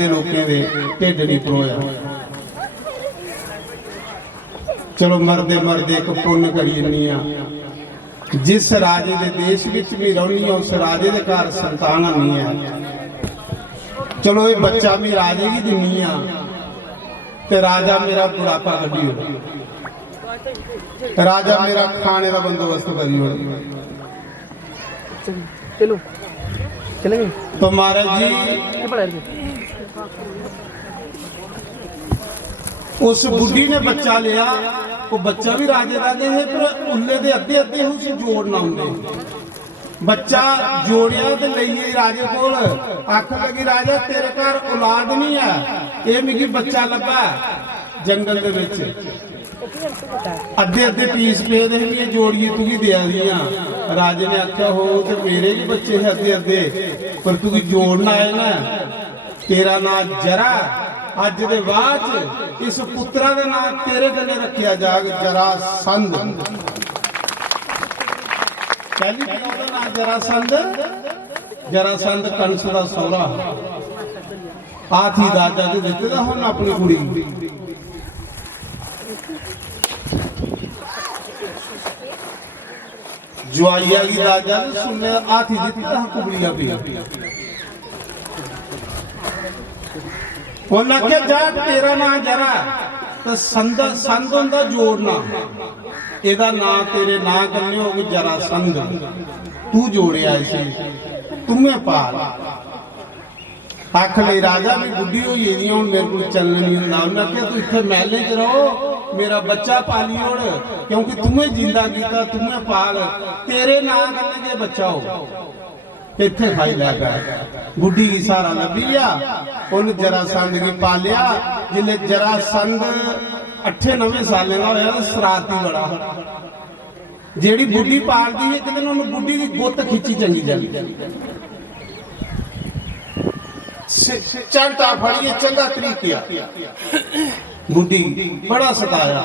करते लोगों के ढिड नहीं परोया। चलो मरदे मरदे एक पुण्य करी जन्नी आ। जिस राजे के देश विच भी रहनी है उस राजे के घर संतान नहीं है। चलो ये बच्चा भी राजे की दिनी आ ते राजा मेरा बुढ़ापा कभी हो, राजा मेरा खाने का बंदोबस्त करी हो। तो महाराज जी उस बुढ़ी ने बच्चा लिया, वो बच्चा भी राजे का दे है पर उल्ले दे अद्धे अद्धे उसे जोड़ना होंगे। बच्चा जोड़िया तो लईए राजे कोल, आख लगी राजा तेरे घर औलाद नहीं है, ये मिगी बच्चा लगा जंगल दे विच अद्धे अद्धे पीस पे दे ये जोड़िए तू ही दे दिया। राजे ने आख्या हो तो मेरे भी बच्चे है अद्धे अद्धे पर तू जोड़ना है ना। तेरा नाम जरा अज दे बाद इस पुत्रा का नाम तेरे कन्ने रखिया जाग जरासंध। पहली का नाम जरासंध, जरासंध कंस का सौरा आथी राजा के दिते दा हुन अपनी कुड़ी। जुआइया की राजा ने सुनने आथी दिती दा कुबड़िया पे उन्हें क्या जा तेरा नाम जरा तो संध संध होंदा जोड़ना, एदा नाम तेरे नाम करने होगी जरासंध। तू जोड़िया इसे तुम्हें पाल। आख ले राजा भी बुढ़ी हुई है हूं मेरे को चलने नहीं होंदा। उन्हें क्या तू इत्थे महले च रहो मेरा बच्चा पाली ओड़ क्योंकि तुम्हें जिंदा किया तुम्हें पाल, तेरे नाम करने के बच्चा हो इत्थे खाई लैगा। बुढ़ी की सारा लभी लिया उन्हें जरासंध की पालिया। जिले जरासंध 8-9 साल का होया तो शरारती बड़ा जेड़ी बुढ़ी पालदी है। एक दिन उन्हें बुढ़ी की गुत्त खिंची चंगी चली चंटा फड़िए चंगा तरीके बुढ़ी बड़ा सताया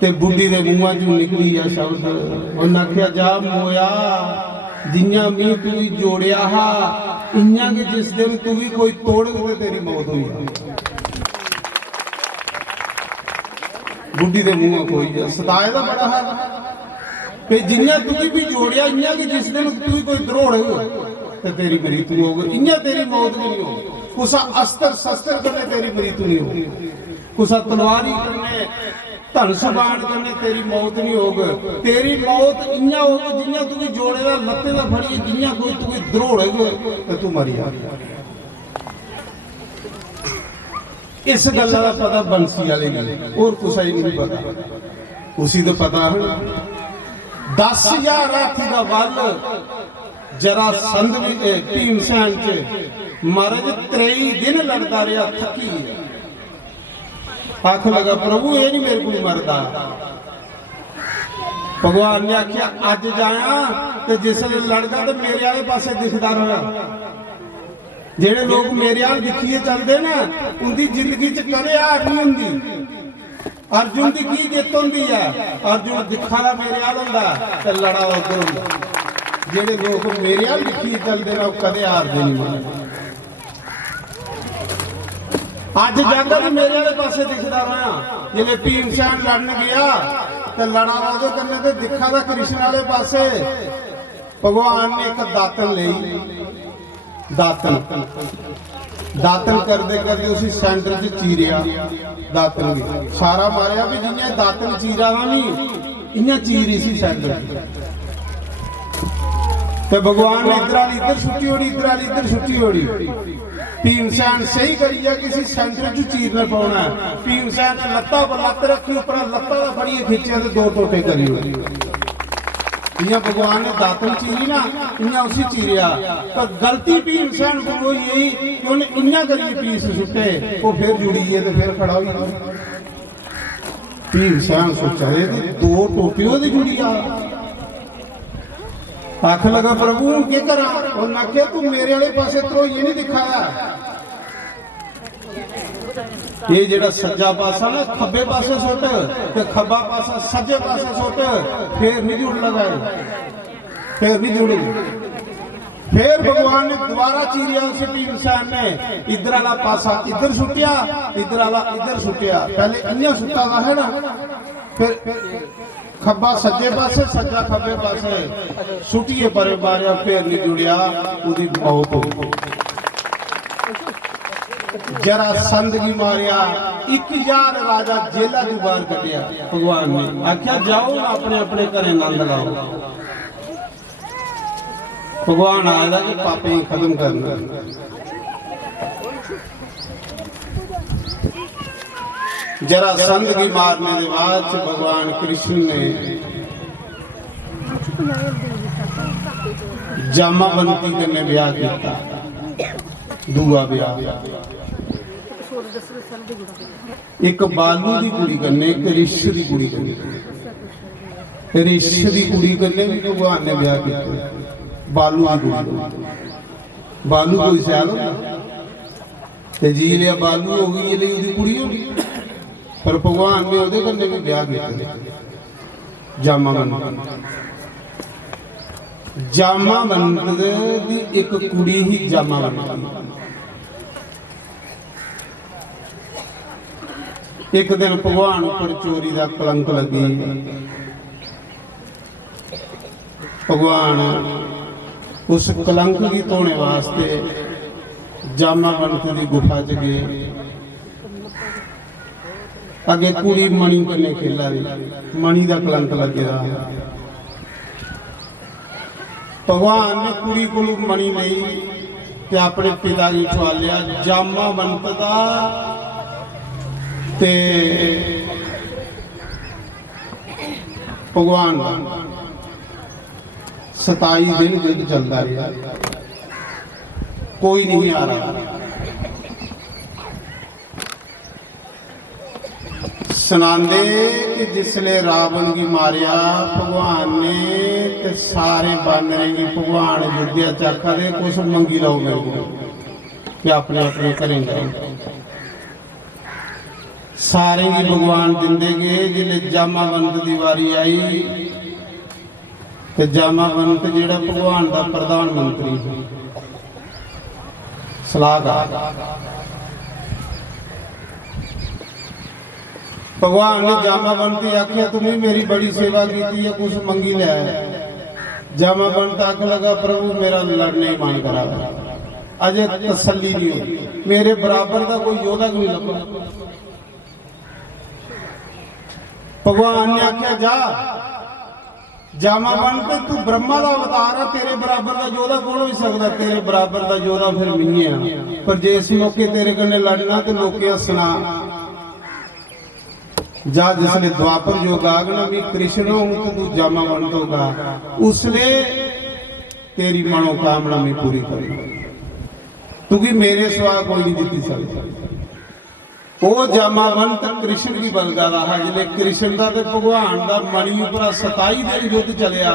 ते बुढ़ी के मुंह चो निकली आ शब्द उन्हें आख्या जा मोया जियां मी तू जोड़िया हा इयां कि जिस दिन तू भी कोई तोड़ दे तेरी मौत हुई। बुढ़ी के मुंह कोई सताए का बड़ा हाल पे जिन्या तू भी जोड़िया इयां कि जिस दिन तू कोई द्रोड़ तो तेरी मृत्यु हो गई। इयां तेरी मौत नहीं हो, कुसा अस्त्र शस्त्र करने तेरी मृत्यु नहीं हो, कुसा तलवारी करने धन सबान करने तेरी मौत नहीं होगी। तेरी मौत इं होगी जियां तू जोड़े का लत्ते का फड़िए जियां कोई तू द्रोड़े तो तू मरी जा। इस गल का पता बंसी वाले और कुछ ही नहीं पता। उसी तो पता 10,000 हाथी का वल जरासंध भीमसेन च महाराज 23 दिन लड़ता रहा थकी। आख लगा प्रभु ये नहीं मेरे को मरदा। भगवान ने आख्या अज जाया तो जिसले लड़का तो मेरे आले पासे दिखदा रहा। जेड़े लोग मेरे आल दिखिए चलते ना उनकी जिंदगी च कदे हार नहीं हुंदी। अर्जुन की की जित हुंदी है, अर्जुन दिखा दा मेरे आल हुंदा ते लड़ा उधर हुंदा। जेड़े लोग मेरे आल दिखिए चलते ना कदे हारदे नहीं। अज जाकर भी मेरे वाले पासे दिखता रहा। जिले भीमसेन लड़न गया तो लड़ा वो करने तो दिखा था कृष्ण वाले पासे। भगवान ने एक दातन ली, दातन दातन करते करते उसी सेंटर से चीरिया दातन की सारा मारिया भी जिन्हें दातन चीरा नहीं इन्हें चीरी सी सेंटर तो भगवान ने इधर सुटी होड़ी इधर सुटी होड़ी। भीमसेन सही करिए किसी सेंटर चू चीर न पाना। भीमसेन ने लत्ता पर लत्त रखी उपर लत्ता का फड़िए खींचे तो 2 टोटे करी। इं भगवान ने दातन चीरी ना इं उसी चीरिया पर गलती भीमसेन को यही कि उन्हें इं करिए पीस सुटे वो फिर जुड़ी है तो फिर खड़ा हुई। भीमसेन सोचा 2 टोटे जुड़ी आ। आख लगा प्रभु क्या करा उन्हें आख्या तू मेरे वाले पासे तो ये नहीं दिखाया। ये जेड़ा सज्जा पासा ना खब्बे पासे सुट ते खब्बा पासा सज्जे पासे सुट फिर नहीं जुड़ लगाए फिर नहीं जुड़े। फिर भगवान ने दोबारा चीरिया उस इंसान ने, इधर वाला पासा इधर सुटिया, इधर वाला इधर सुटिया। पहले अन्य सुटा था है ना, फिर खब्बा सज्जे पासे सज्जा खब्बे पासे सुटिए परे मारिया, फिर नहीं जुड़िया, उसकी मौत हो गई। जरा संद की मारिया, 1000 राजा जेला की बाहर कटिया। भगवान ने आख्या जाओ अपने अपने घरे नंद लाओ। भगवान आया कि पापे ही खत्म करना। जरा संद की मारने के बाद भगवान कृष्ण ने जामावंती कन्ने ब्याह किया, दूआ ब्याह। एक बालू की कुड़ी कन्ने, एक रिश की कुड़ी कन्ने। रिश की कुड़ी कन्ने भी भगवान ने ब्याह किया। बालू की कुड़ी, बालू कोई सैल ते जी लिया, बालू हो गई जी उसकी कुड़ी हो गई। पर भगवान ने ਉਹਦੇ कन्ने भी ब्याह किया। जामावंत, जामावंत दी एक कुड़ी ही जामावंत। एक दिन भगवान पर चोरी का कलंक लगी। भगवान उस कलंक की धोने वास्ते जामावंत की गुफा च गए। अगे कुड़ी मणि कन्ने खेला रही, मणि का कलंक लगे। भगवान ने कुड़ी को मणि नहीं ते अपने पिता की ठवालिया। जामावंत का ते भगवान 27 दिन युद्ध चलता रहा, कोई नहीं आ रहा। सुनांदे कि जिसले रावण की मारिया भगवान ने ते सारे बानरे की भगवान युद्ध चाका दे कुछ मंगी लो मेरे को कि अपने अपने घरें जाओ। सारे की भगवान दिंदे गए। जिले जामावंत की वारी आई ते जामावंत जिहड़ा भगवान का प्रधानमंत्री सलाहकार, भगवान ने जामावंत आख्या तुम्हें मेरी बड़ी सेवा की है, कुछ मंगी लिया है। जामावंत आख लगा प्रभु मेरा लड़ने ही मन करा, अजय तसल्ली नहीं हुई, मेरे बराबर का कोई योद्धा नहीं लगा। भगवान ने आख्या जा जामावंत तू ब्रह्मा का अवतार है, तेरे बराबर का योद्धा कौन हो सकता, तेरे बराबर का योद्धा फिर मैं है। पर जे इस मौके तेरे कन्ने लड़ना तो लोके हसना। जा जिसने द्वापर युग आगना भी कृष्ण हो तू जामावंत होगा, उसने तेरी मनोकामना में पूरी करेगा, क्योंकि मेरे सिवा कोई नहीं जीती सकता। वो जामावंत कृष्ण की बलगा रहा, जिन्हें कृष्ण का भगवान का मणि उपर 27 दिन युद्ध चलिया।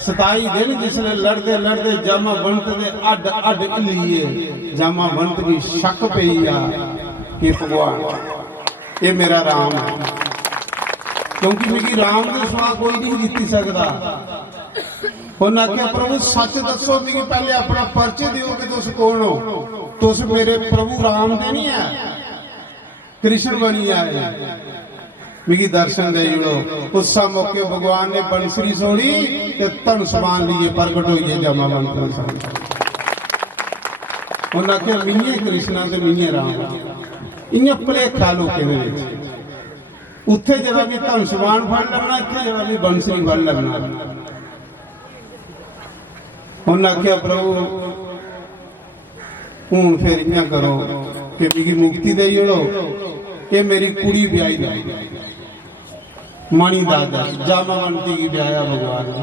27 दिन जिसने लड़ते लड़ते जामावंत ने अड अड लिए। जामावंत की शक पई आ कि भगवान ये मेरा राम है, क्योंकि मेरी राम के सिवा कोई नहीं जीती सकता। उन्हें आख्या प्रभु सच दसो, मेरी पहले अपना परिचय दियो कि तुम कौन हो। तुस मेरे प्रभु राम दे नहीं है, कृष्ण बनी आए, मेरी दर्शन दे जुड़ो। उस मौके भगवान ने बंसरी सोनी ते धन समान लिए प्रगट हुई जामावंत। उन्हें आख्या मीए कृष्णा ते मीए राम, इं भलेखा लोगों उत्थे जरा भी धन समान फड़ लेना, इतने जरा भी बंसरी फड़ लेना। उन्हें आख्या प्रभु हूँ फिर इं करो कि मेरी मुक्ति दे जोड़ो, ये मेरी कुड़ी ब्याही दा मणि दादा जामावंती की ब्याया भगवान ने।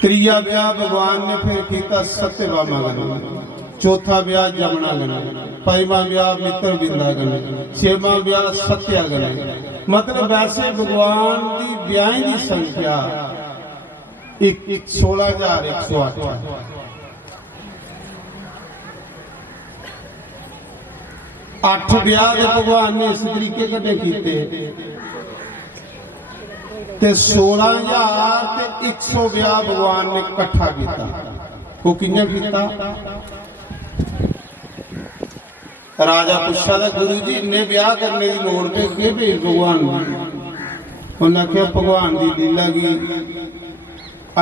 त्रीया ब्याह भगवान ने फिर किया सत्यभामा कन्नै, चौथा ब्याह जमुना कन्नै, पंजवां ब्याह मित्र बिंदा कन्नै, छेवां ब्याह सत्या कन्नै। मतलब वैसे भगवान की ब्याह की संख्या 16,108 है। 8 ब्याह भगवान ने इस तरीके कन्नै कीते ते 16,100 ब्याह भगवान ने इकट्ठा किया। ਉਹ ਕਿੰਨੇ ਕੀਤਾ? राजा पुछा था गुरु जी इन्ने ब्याह करने की लोड़ पे के भेज भगवान ने? उन्हें आख्या भगवान की लीला की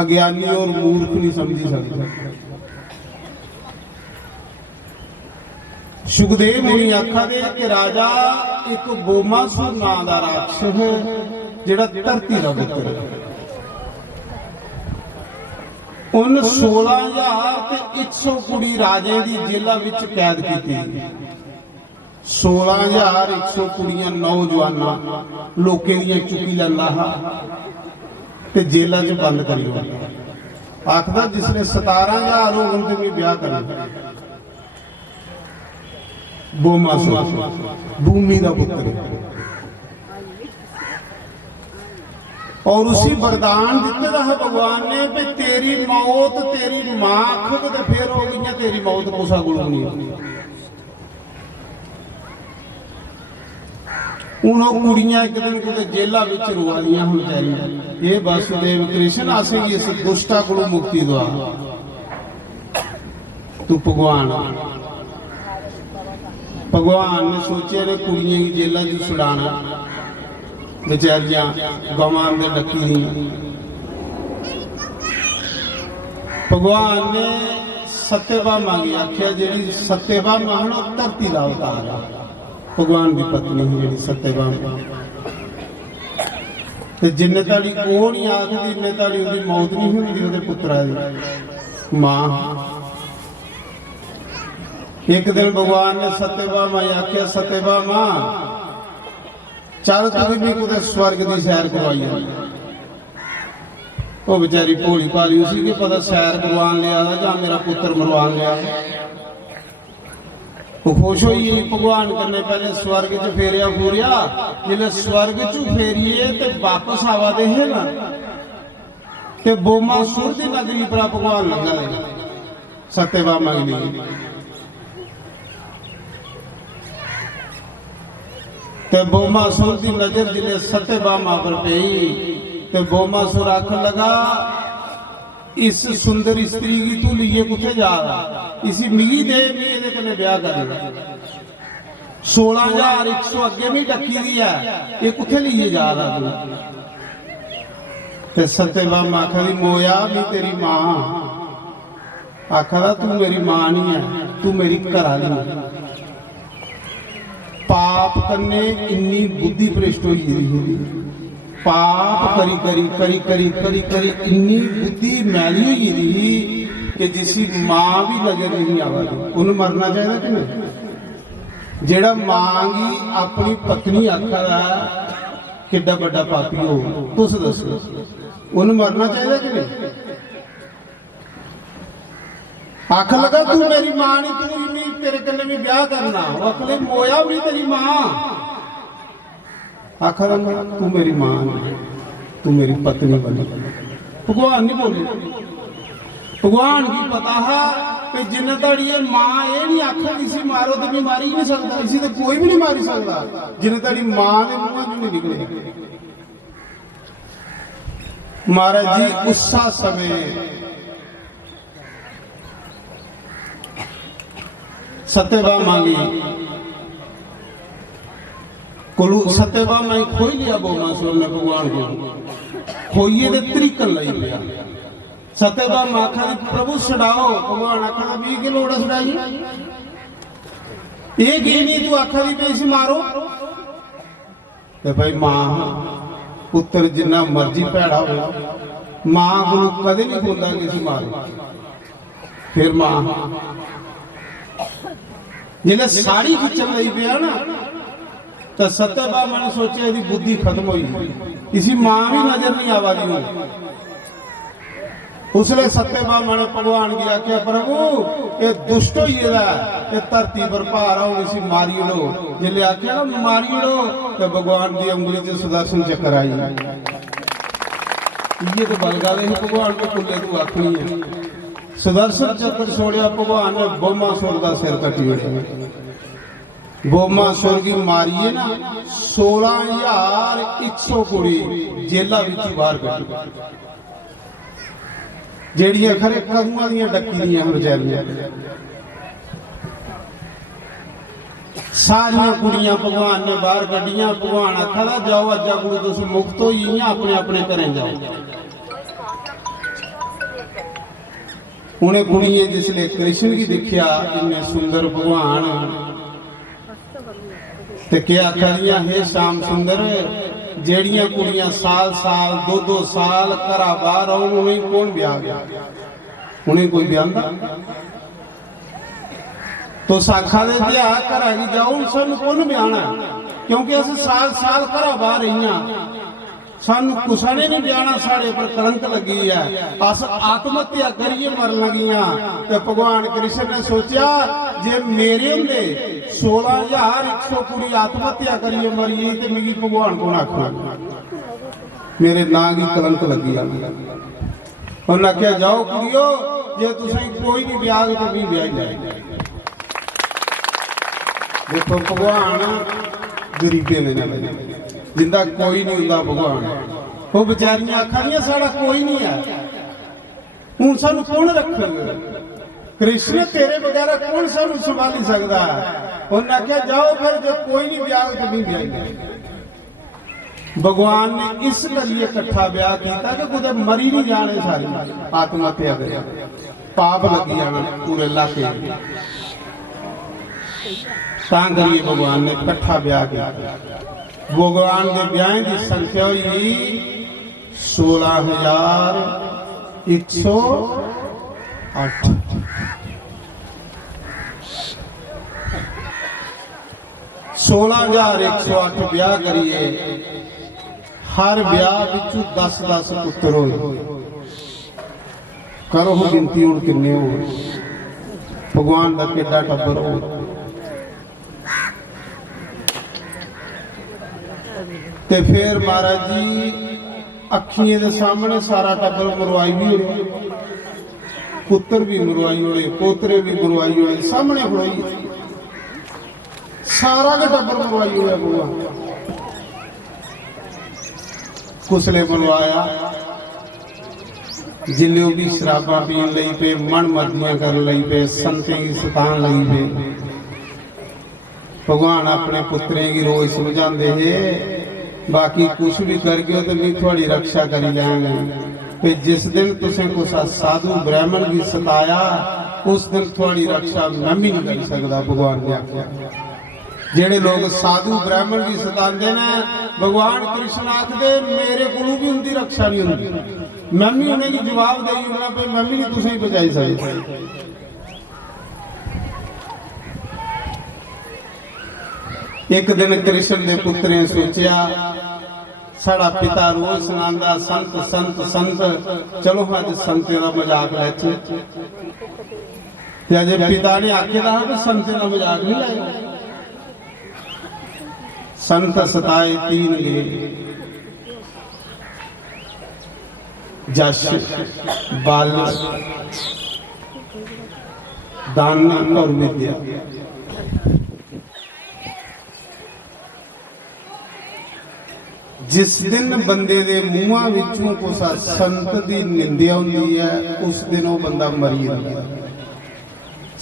अज्ञानी और मूर्ख नहीं समझी सकता। सुखदेव मुनि आखा दे कि राजा एक बोमासुर नाम का राक्षस है जिहड़ा धरती का पुत्र है। उन 16,100 कुड़ी राजे की जेलों में कैद की। 16,100 कुड़ियां नौजवान लोकें दियां चुकी लाहा ते जेलों च बंद करी आखदा जिसने 17,000 हो उनसे भी ब्याह कर बोमासुर भूमि का पुत्र और उसी वरदान दिते था भगवान ने भी तेरी मौत तेरी मां खुद तो फिर हो गई तेरी मौत कुसा गुल नहीं होगी। हूँ कुड़ियां एक दिन कितने जेलों में रोआ दियां हूँ बेचारियां ये वासुदेव कृष्ण आसेगी इस दुष्टा को मुक्ति दवा तू भगवान भगवान ने सोचा ने कुड़ियां की जेलों च छुड़ाना बेचारियां गवां दे डकी दी। भगवान ने सत्यभामा की आख्या जी सत्यभामा है ना धरती का अवतार है। भगवान की पत्नी है जी सत्यभामा जिन्ने ताड़ी वो नहीं आखती इन्ने ताड़ी उसकी मौत नहीं होती उसके पुत्रा की मां। एक दिन भगवान ने सत्यभामा आख्या सत्यभामा चल तुम भी कुछ स्वर्ग की सैर करवाई। वो बेचारी भोली भाली उसी के पता सैर करवान लिया या मेरा पुत्र मरवान लिया। वो खुश हुई भगवान करने पहले स्वर्ग च फेरिया फूरिया जिले स्वर्ग च फेरिए तो वापस आवा दे है ना ते बोमासुर की नगरी पर भगवान लगा देगा सत्यभामा के लिए। ते बोमासुर की नजर जिले सत्यभामा पर पई ते बोमासुर आख लगा इस सुंदर स्त्री की तू लिए कुथे जा रहा इसी मिगी दे मेरे कने ब्याह करना। 16,100 अगे भी डकी दी है ये कुथे लिए जा रहा तू? ते सत्यभामा आखदी मोया भी तेरी मां आखदा तू मेरी मां नहीं है तू मेरी घराली। पाप करने इन्नी बुद्धि भ्रष्ट हो पाप करी करी करी करी करी करी इन्नी बुद्धि मैली हुई रही कि जिसकी मां भी नजर नहीं आवा उन्हें मरना चाहिए कि नहीं? जेड़ा मां की अपनी पत्नी आखा किड्डा बड़ा पापी हो तुस दसो उन्हें मरना चाहिए कि नहीं? आख लगा तू मेरी मां नहीं तू नहीं तेरे कन्ने भी ब्याह करना वो आखले मोया भी तेरी मां आखर तू मेरी मां तू मेरी पत्नी बनी। भगवान नहीं बोले भगवान की पता है कि जिन्ने तड़ी मां ये नहीं आखा इसी मारो तो भी मारी नहीं सकता इसी तो कोई भी नहीं मारी सकता जिन्ने तड़ी मां ने मुंह चों नहीं निकले। महाराज जी उस समय सत्यभामा की कोलू सत्यभामा खोई लिया बोमासुर ने भगवान को खोइए तो त्रिकन लाई लिया। सत्यभामा आखा प्रभु छड़ाओ भगवान आखा भी की लोड़ छड़ाई एक ही नहीं तू आखा दी पेश मारो ते भाई मां पुत्र जिन्ना मर्जी भैड़ा हो मां को कदे नहीं बोलता किसी मारो। फिर मां जिन्हें साड़ी खिंचन लगी पिया ना तो सत्यभामा ने सोचा यदि बुद्धि खत्म हुई इसी मां भी नजर नहीं आवा दी। उसने सत्यभामा ने भगवान की आख्या प्रभु ये दुष्ट हो ये धरती पर भार आओ इसी मारी लो जिले आख्या ना मारी लो तो भगवान की उंगली से सुदर्शन चक्कर आई ये तो बलगा दे भगवान के कुल्ले तू आखनी है। सुदर्शन चक्र छोड़िया भगवान ने बोमासुर का सिर कटी उड़े बोमासुर की मारिए ना 16,100 कुड़ी जेलों में बाहर कटी ਜਿਹੜੀਆਂ ਖਰੇ ਕਦੂਆਂ ਦੀਆਂ ਡੱਕੀ ਦੀਆਂ ਵਿਚਾਰੀਆਂ। ਸਾਰੀਆਂ ਕੁੜੀਆਂ ਭਗਵਾਨ ਨੇ ਬਾਹਰ ਕੱਢੀਆਂ। ਭਗਵਾਨ ਆਖਦਾ ਜਾਓ ਅੱਜਾ ਗੁਰੂ ਤੁਸੀਂ ਮੁਕਤ ਹੋ ਗਈਆਂ, ਆਪਣੇ ਆਪਣੇ ਘਰੇ ਜਾਓ। ਉਹਨੇ ਕੁੜੀਏ ਜਿਸਲੇ ਕ੍ਰਿਸ਼ਨ ਕੀ ਦੇਖਿਆ ਇੰਨੇ ਸੁੰਦਰ ਭਗਵਾਨ ਤੇ ਕੀ ਆਖਦੀਆਂ ਹੈ ਸ਼ਾਮ ਸੁੰਦਰ ਜਿਹੜੀਆਂ ਕੁੜੀਆਂ ਸਾਲ ਸਾਲ 2-2 ਸਾਲ ਘਰਾਂ ਬਾਹਰ ਆਉਣ ਉਹਨੇ ਕੌਣ ਵਿਆਹ ਗਿਆ? ਉਹਨੇ ਕੋਈ ਵਿਆਹਦਾ ਤੋ ਸਾਖਾ ਦੇ ਵਿਆਹ ਘਰਾਂ ਦੀ ਜਾਓ ਸਾਨੂੰ ਕੌਣ ਵਿਆਹਣਾ? ਕਿਉਂਕਿ ਅਸੀਂ ਸਾਲ ਸਾਲ ਘਰਾਂ ਬਾਹਰ ਰਹੀਆਂ, ਸਾਨੂੰ ਕੁਛ ਨੇ ਨਹੀਂ ਵਿਆਹਣਾ, ਸਾਡੇ ਪਰ ਕਲੰਕ ਲੱਗੀ ਹੈ, ਅਸ ਆਤਮ ਹੱਤਿਆ ਕਰੀਏ ਮਰਨ ਲੱਗੀਆਂ। ਤੇ ਭਗਵਾਨ ਕ੍ਰਿਸ਼ਨ ਨੇ ਸੋਚਿਆ ਜੇ ਮੇਰੇ ਹੁੰਦੇ 16,100 ਕੁੜੀ ਆਤਮ ਹੱਤਿਆ ਕਰੀਏ ਮਰੀਏ ਤੇ ਮੇਰੀ ਭਗਵਾਨ ਕੋਲ ਆਖਣਾ ਮੇਰੇ ਨਾਂ ਦੀ ਕਲੰਕ ਲੱਗੀ ਆ। ਉਹਨਾਂ ਆਖਿਆ ਜਾਓ ਕੁੜੀਓ ਜੇ ਤੁਸੀਂ ਕੋਈ ਨਹੀਂ ਵਿਆਹ ਤੇ ਵੀ ਵਿਆਹ ਜਾਏ। ਦੇਖੋ ਭਗਵਾਨ ਗਰੀਬੇ ਦੇ ਨਾਲ ਜਿੰਦਾ ਕੋਈ ਨਹੀਂ ਹੁੰਦਾ ਭਗਵਾਨ। ਉਹ ਵਿਚਾਰੀਆਂ ਆਖਾਂ ਸਾਡਾ ਕੋਈ ਨਹੀਂ ਹੈ, ਹੁਣ ਸਾਨੂੰ ਕੌਣ ਰੱਖੇਗਾ? ਕ੍ਰਿਸ਼ਨ ਤੇਰੇ ਬਗੈਰ ਕੌਣ ਸਾਨੂੰ ਸੰਭਾਲੀ ਸਕਦਾ? ਉਹਨਾਂ ਆਖਿਆ ਜਾਓ ਫਿਰ ਜੇ ਕੋਈ ਨਹੀਂ ਵਿਆਹ ਤੇ ਨਹੀਂ ਵਿਆਹ। ਭਗਵਾਨ ਨੇ ਇਸ ਲਈ ਇਕੱਠਾ ਵਿਆਹ ਕੀਤਾ ਕਿ ਕਿਤੇ ਮਰੀ ਨਹੀਂ ਜਾਣੇ, ਸਾਰੀ ਆਤਮ ਹੱਤਿਆ ਕਰੇ ਪਾਪ ਲੱਗੀ ਜਾਣਾ ਪੂਰੇ ਇਲਾਕੇ। ਤਾਂ ਕਰੀਏ ਭਗਵਾਨ ਨੇ ਇਕੱਠਾ ਵਿਆਹ ਕੀਤਾ। ਭਗਵਾਨ ਦੇ ਵਿਆਹ ਦੀ ਸੰਖਿਆ ਹੋਈ 16,108। 16,108 ਵਿਆਹ ਕਰੀਏ। ਹਰ ਵਿਆਹ ਵਿੱਚੋਂ 10-10 ਪੁੱਤਰ ਹੋਏ। ਕਰੋ ਗਿਣਤੀ ਹੁਣ ਕਿੰਨੇ ਹੋ? ਭਗਵਾਨ ਦਾ ਕਿੱਡਾ ਟੱਬਰ ਹੋ। ਤੇ ਫਿਰ ਮਹਾਰਾਜ ਜੀ ਅੱਖੀਆਂ ਦੇ ਸਾਹਮਣੇ ਸਾਰਾ ਟੱਬਰ ਮਰਵਾਈ ਵੀ ਹੋਏ, ਪੁੱਤਰ ਵੀ ਮਰਵਾਈ ਹੋਏ, ਪੋਤਰੇ ਵੀ ਮਰਵਾਈ ਹੋਏ, ਸਾਹਮਣੇ ਖੜੋਈ ਸਾਰਾ ਦਾ ਟੱਬਰ ਮਰਵਾਈ ਹੋਇਆ। ਭਗਵਾਨ ਕੁਸਲੇ ਮਰਵਾਇਆ, ਜਿਲੇ ਉਹ ਵੀ ਸ਼ਰਾਬਾਂ ਪੀਣ ਲਈ ਪਏ, ਮਨ ਮਰਜ਼ੀਆਂ ਕਰਨ ਲਈ ਪਏ, ਸੰਤਾਂ ਦੀ ਸਤਾਨ ਲਈ ਪਏ। ਭਗਵਾਨ ਆਪਣੇ ਪੁੱਤਰੇ की रोज समझाते हैं बाकी कुछ भी करके तो भी थोड़ी रक्षा करी जाएंगे। जिस दिन तुसें कुछ साधु ब्राह्मण की सताया उस दिन थोड़ी रक्षा मैं भी नहीं कर सकता। भगवान ने आख्या जेड़े लोग साधु ब्राह्मण की सताते ने भगवान कृष्ण आखदे मेरे कोलों भी उनकी रक्षा नहीं होती, मैं भी उन्हें की जवाब दे होना पे मैं भी नहीं तुसें बचाई सकता। एक दिन कृष्ण के पुत्र ने सोचा साड़ा पिता रोज सुनांदा संत संत संत, चलो अज संते का मजाक लैचे। अजे पिता ने आखे था कि संते का मजाक नहीं लाया। संत सताए तीन गए, जश बाल दान और विद्या। जिस दिन बंदे दे मूहां विचों कुछ संत दी निंदिया हुंदी है उस दिन वो बंदा मरी जांदा,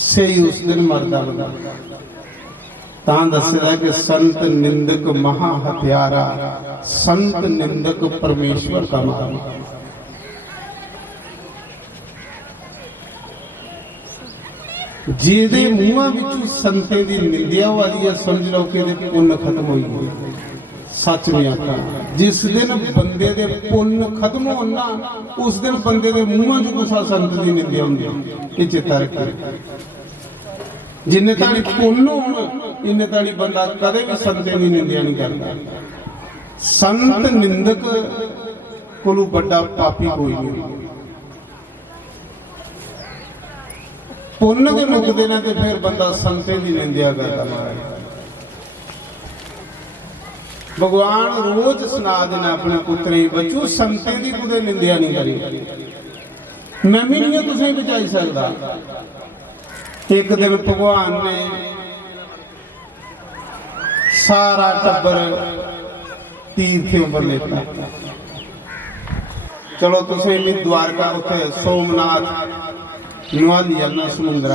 सही उस दिन मरदा बंदा। तां दसदा कि संत निंदक महा हत्यारा, संत निंदक परमेश्वर का मारा। जिहदे मूहां विचों संते दी निंदिया वाली है समझ लो कि पुण्य खत्म हो गई। सच नहीं आखा जिस दिन बंदे दे पुण्य खत्म होना उस दिन बंदे दे मूहां च कुछ संत दी निंदिया हुंदी। ये चेता रखो, जिन्ने ताणी पुण्य होना इन्ने ताणी बंदा कदे भी संते दी निंदिया नहीं करता। संत निंदक कोलों बड़ा पापी कोई नहीं। पुण्य के मुकदे ने ते फिर बंदा संते दी निंदिया करता। महाराज भगवान रोज सुना देना अपने पुत्रे बच्चों संते की कुछ निंदिया नहीं करी, मैं भी नहीं तुझे बचाई सकता। एक दिन भगवान ने सारा टब्बर तीर के ऊपर लेता, चलो तुसें भी द्वारका उत्थे सोमनाथ नुआली जाना समुंदर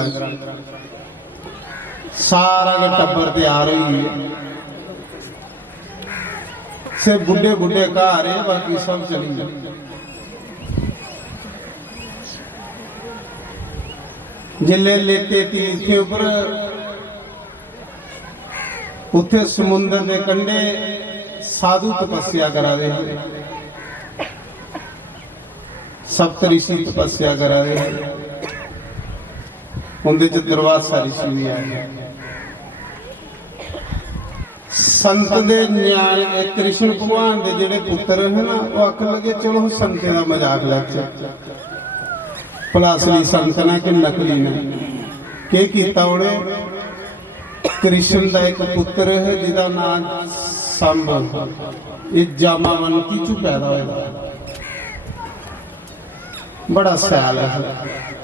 सारा के टब्बर तैयार हुई है से बुढ़े बुढ़े घर है बाकी सब चली गए जिले लेटे तीर्थ के ऊपर उत्थे समुंदर के कंढे साधु तपस्या करा रहे हैं सप्तऋषि तपस्या करा रहे हैं उनके च दुर्वासा ऋषि भी आए संत दे न्याय कृष्ण भगवान दे जेड़े पुत्र है ना वो आखन लगे चलो संते का मजाक लैचे भला असली संत ने कि नकली ने के कीता उन्हें कृष्ण का एक पुत्र है जिसका नाम संब ये जामावंती चू पैदा होया बड़ा सयाल है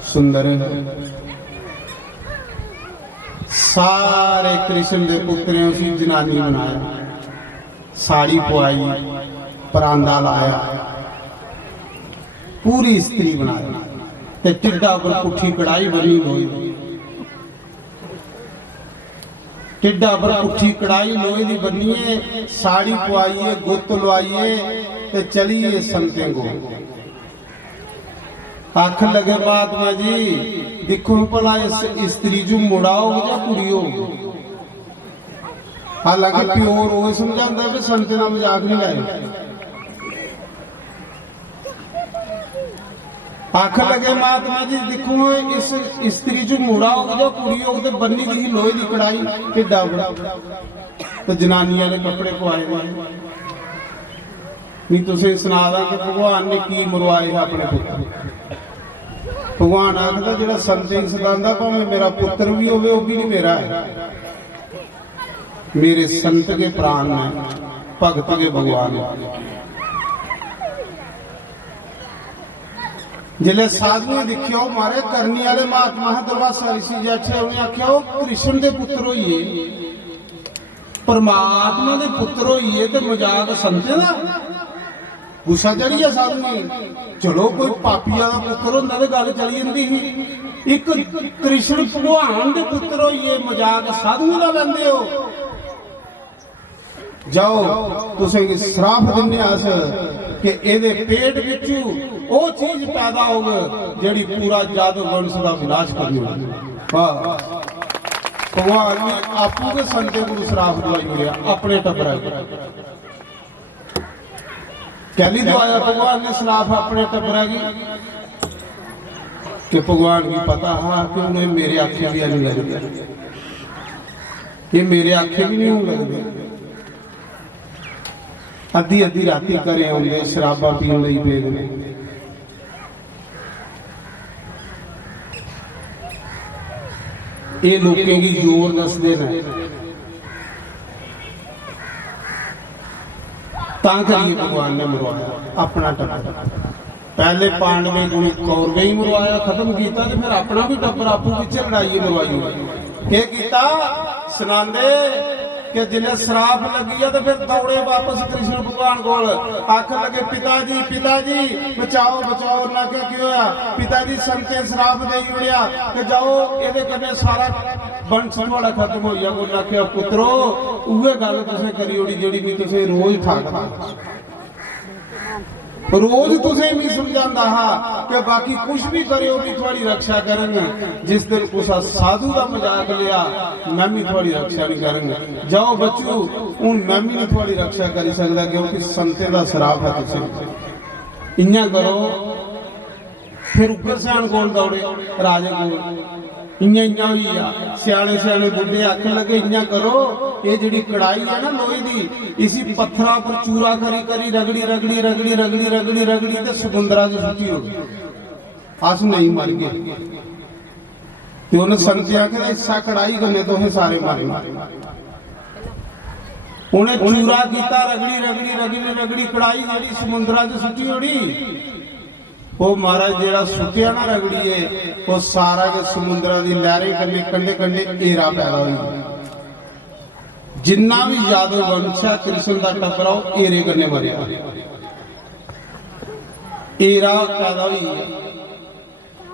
सुंदर है सारे कृष्ण के पुत्रों से जनानी बनाया साड़ी पवाई परांदा लाया पूरी स्त्री बनाया ते टिड्डा पर पुठी कढ़ाई बनी हुई टिड्डा पर पुठी कढ़ाई लोहे की बनी है साड़ी पवाइए गुत्त लवाइए ते चलिए संतें को आख लगे महात्मा जी देखो भला इस स्त्री जो मुड़ाओ या कुड़ी हो हालांकि प्यो रोज समझाता है संत ना मजाक नहीं लाए आख लगे महात्मा जी देखो इस स्त्री जो मुड़ाओ या कुड़ी हो तो बनी दी लोहे की कढ़ाई टिड्डा बड़ा तो जनानियां ने कपड़े पवाए नहीं तुझे सुना दा कि भगवान ने की मरवाए अपने पुत्र भगवान आखदा जिहड़ा संतें सदांदा भावें मेरा पुत्र भी होवे वो भी नहीं मेरा है मेरे संत के प्राण है भगत के भगवान है जिले साधु ने देखियो मारे करनी वाले महात्मा दुर्वासा ऋषि जैसे उन्हें आख्या वो कृष्ण के पुत्र होइए परमात्मा के पुत्र होइए तो मजाक संते दा गुस्सा चढ़ी है साधु ने चलो कोई पापिया का पुत्र होंदा ते गल चली जांदी ही एक कृष्ण भगवान के पुत्र होइए मजाक साधु दा लैंदे हो जाओ तुसें श्राप दिन्ने अस कि एदे पेट विचू ओ चीज पैदा होवे जेड़ी पूरा जादू वंश दा विनाश करनी वाह भगवान ने आपू के संते को श्राप दिवाई मिलिया अपने टब्बरा कैली दवाया भगवान ने सलाफ अपने टब्बरा की कि भगवान की पता हाँ कि उन्हें मेरे आखे भी नहीं लगते ये मेरे आखे भी नहीं लगते अद्धी अद्धी राती करे आउंदे शराबा पीण लई पेदे ये लोकें की जोर दसदे ने तां करिए भगवान ने मरवाया अपना टब्बर पहले पांडवे गुणी कौरवे ही मरवाया खत्म किया तो फिर अपना भी टब्बर आपू पिछे लड़ाई मरवाई के किया सुनांदे कि जिले श्राप लगी है तो फिर दौड़े वापस कृष्ण भगवान को आख लगे पिताजी बचाओ बचाओ ना क्या क्यों पिताजी संते श्राप दे उड़िया कि जाओ ये कने सारा वंश थोड़ा खत्म हो गया कोई आख्या पुत्रो उहे गल तुसें करी ओड़ी जेड़ी भी तुसें रोज ठाकदा रोज तुसें नहीं समझांदा हा कि बाकी कुछ भी करे भी थोड़ी रक्षा करेंगे जिस दिन कुछ साधु का मजाक लिया मैं भी थोड़ी रक्षा नहीं करेंगे जाओ बच्चू हूं मैं भी नहीं थोड़ी रक्षा कर सकता क्योंकि संते का श्राप है तुसें इयां करो फिर ऊपर सियाण कोल दौड़े राजे कोल इयां इयां हुई सियाने सियाने बुढ़े आखन लगे इयां करो ये जिहड़ी कढ़ाई है ना लोहे दी इसी पत्थरा पर चूरा करी करी रगड़ी रगड़ी रगड़ी रगड़ी रगड़ी रगड़ी ते समुंदरा च सुट्टी हो गई अस नहीं मर गए ते उन्हें संतिया के हिस्सा कढ़ाई करने तो है सारे मारे उन्हें चूरा किया रगड़ी रगड़ी रगड़ी रगड़ी कढ़ाई जिहड़ी समुंदरा च सुट्टी होड़ी वो महाराज जेड़ा सुटिया ना रगड़िए वो सारा के समुद्रा की लहरें कन्ने कंडे कंडे घेरा पैदा हुई जिन्ना भी यादव वंश है कृष्ण का टब्बरा घेरे कन्ने मरिया एरा पैदा हुई है।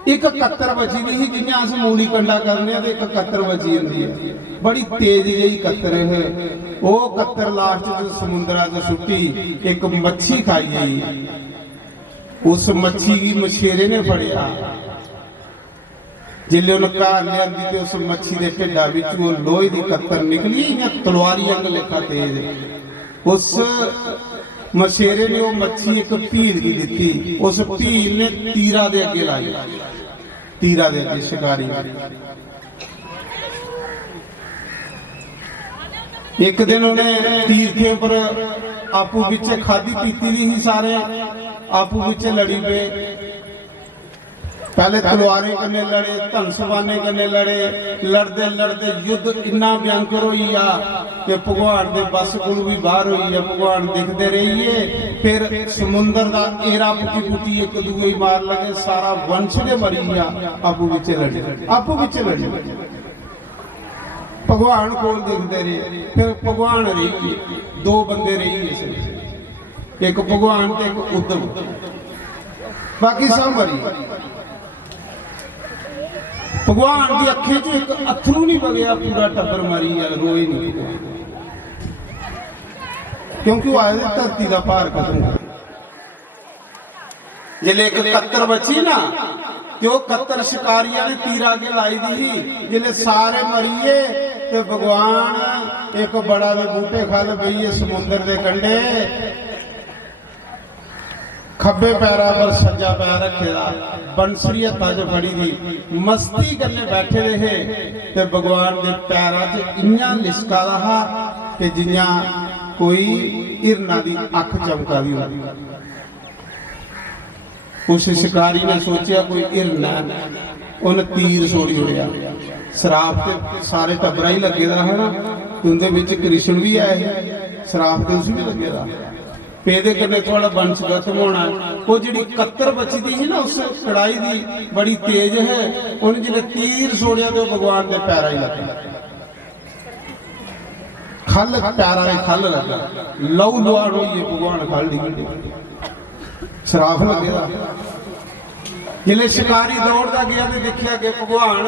एक कत्तर बची दी ही, जियां अस मूली कंडा करने तो एक कत्तर बची होंदी है, बड़ी तेज जी कत्तर है। वो कत्तर लास्ट च समुद्रा च सुट्टी, एक मच्छी खाई गई। उस मच्छी की मछेरे ने फड़िया, जिले उन्हें घर लिया तो उस मच्छी के ढिड्डा विच वो लोहे की कत्तर निकली, या तलवारियां का लेखा तेज। उस मछेरे ने वो मच्छी एक भील की दी, उस भील ने तीरा दे अगे लाई, तीरा दे अगे शिकारी। एक दिन उन्हें तीर पर आपू बिच खाधी पीती दी ही, सारे आपू बिच लड़ी पे। पहले तलवारें कन्ने लड़े, धनसवाने कन्ने लड़े, लड़ते लड़ते युद्ध इन्ना भयंकर होई आ कि भगवान दे बस कोल भी बाहर होई है। भगवान दिखते रहिए, फिर समुंदर दा एरा पुटी पुटी एक दूए मार लगे, सारा वंश के मरी गया। आपू बिच लड़े, आपू बिच लड़े, भगवान कोल दिखते रहे। फिर भगवान रही गए, दो बंदे रही गए, एक भगवान ते एक उद्धव, बाकी सब मरी। भगवान की अखी चो एक अथरू नहीं बगया, पूरा टब्बर मरी है, रोए नहीं, क्योंकि वो आए धरती का भार खत्म कर। जिले एक कत्तर बची ना, तो कत्तर शिकारिया ने तीर आगे लाई दी, जिले सारे मरीए तो भगवान एक बड़ा दे बूटे खल बईए समुद्र के कंढे, खब्बे पैरा पर सज्जा पैर रखेगा, बंसरी हथा च फड़ी थी, मस्ती करने बैठे रहे। ते भगवान के पैरों च इन्ना लिसका रहा कि जियां कोई हिरना की अख चमका दी होती। उस शिकारी ने सोचा कोई हिरन है, उन्हें तीर सोड़ी उड़िया। शराब ते सारे टब्बरा ही लगे दा है ना, उनके विच कृष्ण भी आए, शराब ते उस भी लगे दा। पेदे करने थोड़ा वंश खत्म होना। वो जी कत्तर बची थी ना उस कड़ाई की, बड़ी तेज है, उन्हें जिले तीर सोड़िया तो भगवान के पैरा ही लगा, खल पैरा ही खल लगा, लहू लुहाड़ हुई भगवान खल निकल, शराफ लगे। जिले शिकारी दौड़ता गया तो देखा कि भगवान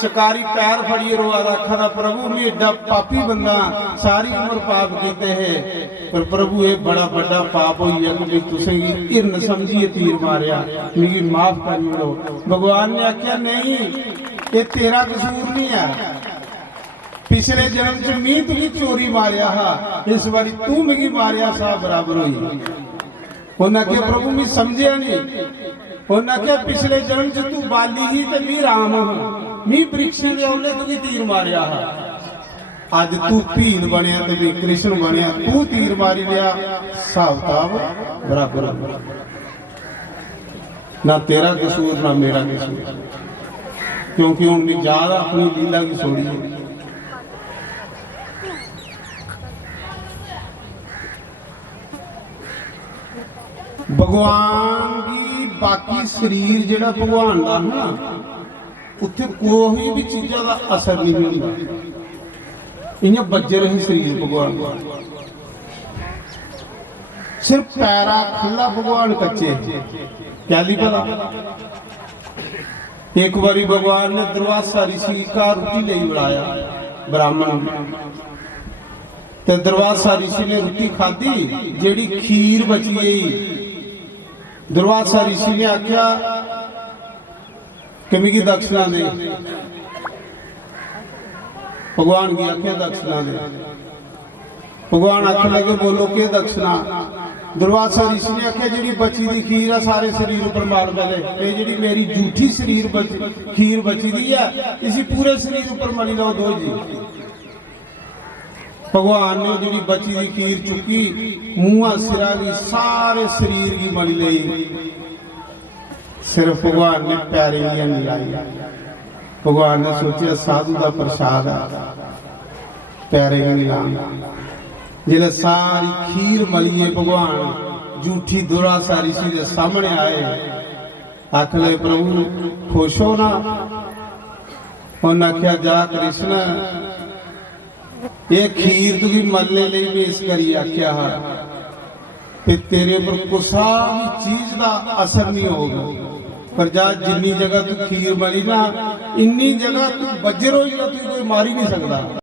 शिकारी पैर फड़िए रोआ आखा प्रभु मैं एडा पापी बंदा, सारी उम्र पाप किते है, पर प्रभु ये बड़ा बड़ा पाप हुई है कि तुसें हिरन समझिए तीर मारिया, मेरी माफ कर लो। भगवान ने आख्या नहीं, ये तेरा कसूर नहीं है, पिछले जन्म च मैं तुझे चोरी मारिया हा, इस बारी तू मेरी मारिया सा बराबर हुई। उन्हें आख्या प्रभु मैं समझिया नहीं। उन्हें आख्या पिछले जन्म च तू बाली ही ते मैं राम हूं, मैं वृक्ष के औले तुझे तीर मारिया हा, अज तू भील बनया ते मैं कृष्ण बनया, तू तीर मारी लिया, हिसाब किताब बराबर। ना तेरा कसूर ना मेरा कसूर, क्योंकि उन्हें ज्यादा अपनी लीला की छोड़ी है। भगवान की बाकी शरीर जिहड़ा भगवान का है ना, उत्थे कोई भी चीज़ों का असर नहीं होता, इयां बजे रहे शरीर भगवान का, सिर्फ पैरा खुला भगवान कच्चे। क्या ली भला एक बारी भगवान ने दुर्वासा ऋषि का रोटी ले बुलाया ब्राह्मण, ते दुर्वासा ऋषि ने रोटी खाधी, जेड़ी खीर बची गई। दुर्वासा ऋषि ने आख्या कि मिगी दक्षिणा दे, भगवान की आख्या दक्षिणा दे। भगवान आखने लगे बोलो के दक्षिणा। दुर्वासा ऋषि ने आख्या जी बची दी खीर है सारे शरीर पर मार पहले, ये जी मेरी झूठी शरीर खीर बची दी है, इसी पूरे शरीर पर मली लो दो जी। भगवान ने जी बची दी खीर चुकी, मुंह सिरा की सारे शरीर की मली ली, सिर्फ भगवान ने पैरे नहीं लाई। भगवान ने सोचा साधु का प्रसाद है, पैरे नहीं लाना। जिले सारी खीर मलीए भगवान झूठी दुर्वासा ऋषि के सामने आए, आख ले प्रभु खुश हो ना। उन्हें आख्या जा कृष्ण ये खीर तुझी मलने लिए भी इस करी आख्या है, ਤੇ ਤੇਰੇ ਉੱਪਰ ਕੁਸਾ ਵੀ ਚੀਜ਼ ਦਾ ਅਸਰ ਨਹੀਂ ਹੋਊਗਾ। ਪਰ ਜਾ ਜਿੰਨੀ ਜਗ੍ਹਾ ਤੂੰ ਖੀਰ ਬਣੀ ਨਾ, ਇੰਨੀ ਜਗ੍ਹਾ ਤੂੰ ਵਜਰੋ ਹੀ ਤੂੰ ਕੋਈ ਮਾਰੀ ਨਹੀਂ ਸਕਦਾ।